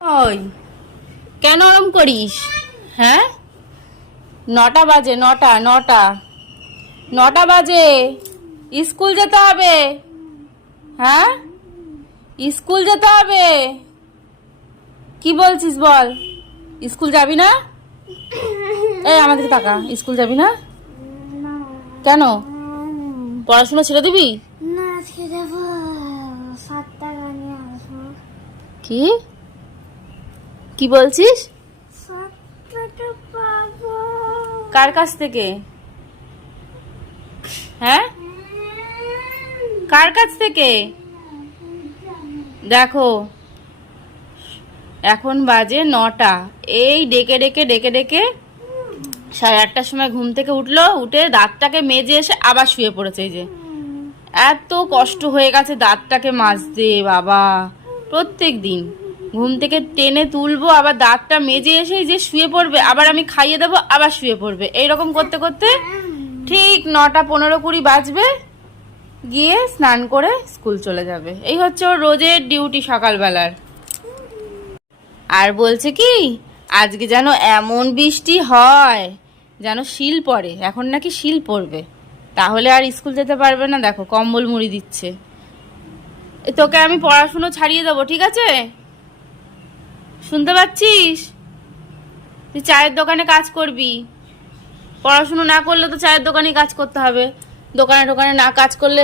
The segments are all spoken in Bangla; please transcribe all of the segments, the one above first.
ওই কেন ওরম করিস? হ্যাঁ, 9টা বাজে, 9টা বাজে, স্কুল যেতে হবে। হ্যাঁ, স্কুল যেতে হবে। কি বলছিস বল? স্কুল যাবি না? এই আমাদের তাকা, স্কুল যাবি না কেন? পড়াশোনা ছেড়ে দিবি? না, আজকে যাবো 7 টাকা নিয়ে আসবো। কি কি বলছিস? 7 টাকা পাবো। কার কাছ থেকে? হ্যাঁ, কার কাছ থেকে? দেখো, এখন বাজে 9টা। এই ডেকে ডেকে ডেকে ডেকে 8:30টার সময় ঘুম থেকে উঠলো, উঠে দাঁতটাকে মেজে এসে আবার শুয়ে পড়েছে। এই যে এত কষ্ট হয়ে গেছে দাঁতটাকে মাজতে বাবা। প্রত্যেক দিন ঘুম থেকে টেনে তুলবো, আবার দাঁতটা মেজে এসেই যে শুয়ে পড়বে, আবার আমি খাইয়ে দেবো, আবার শুয়ে পড়বে। এইরকম করতে করতে ঠিক 9:15-20 বাজবে, গিয়ে স্নান করে স্কুল চলে যাবে। এই হচ্ছে ওর রোজের ডিউটি সকালবেলার। আর বলছে কি আজকে যেন এমন বৃষ্টি হয় যেন শিল পড়ে। এখন নাকি শিল পড়বে, তাহলে আর স্কুল যেতে পারবে না। দেখো কম্বল মুড়ি দিচ্ছে। তোকে আমি পড়াশুনো ছাড়িয়ে দেবো, ঠিক আছে? শুনতে পাচ্ছিস? তুই চায়ের দোকানে কাজ করবি। পড়াশুনো না করলে তো চায়ের দোকানে কাজ করতে হবে। দোকানে দোকানে না কাজ করলে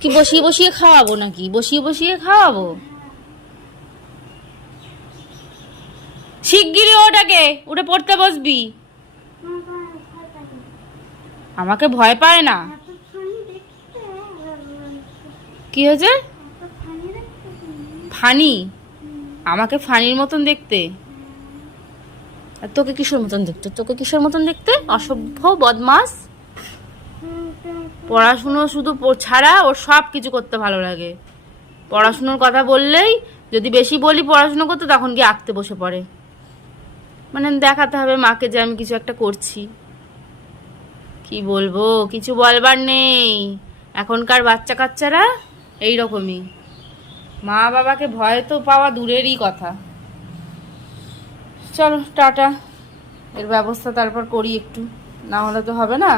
কি বসিয়ে বসিয়ে খাওয়াবো নাকি? বসিয়ে বসিয়ে খাওয়াবো? শিগগিরই ওটাকে উঠে পড়তে বসবি। আমাকে ভয় পায় না? কি হয়েছে? ফানি? আমাকে ফানির মতন দেখতে? আর তোকে কিসের মতন দেখতে? তোকে কিসের মতন দেখতে? অসভ্য বদমাস। পড়াশুনো শুধু ছাড়া ওর সব কিছু করতে ভালো লাগে। পড়াশুনোর কথা বললেই যদি বেশি বলি পড়াশুনো করতে, তখন গিয়ে আঁকতে বসে পড়ে। মানে দেখাতে হবে মাকে যে আমি কিছু একটা করছি। কি বলবো, কিছু বলবার নেই। এখনকার বাচ্চা কাচ্চারা এইরকমই। মা বাবাকে ভয় তো পাওয়া দূরেরই কথা। চলো টাটা, এর ব্যবস্থা তারপর করি একটু, না হলে তো হবে না।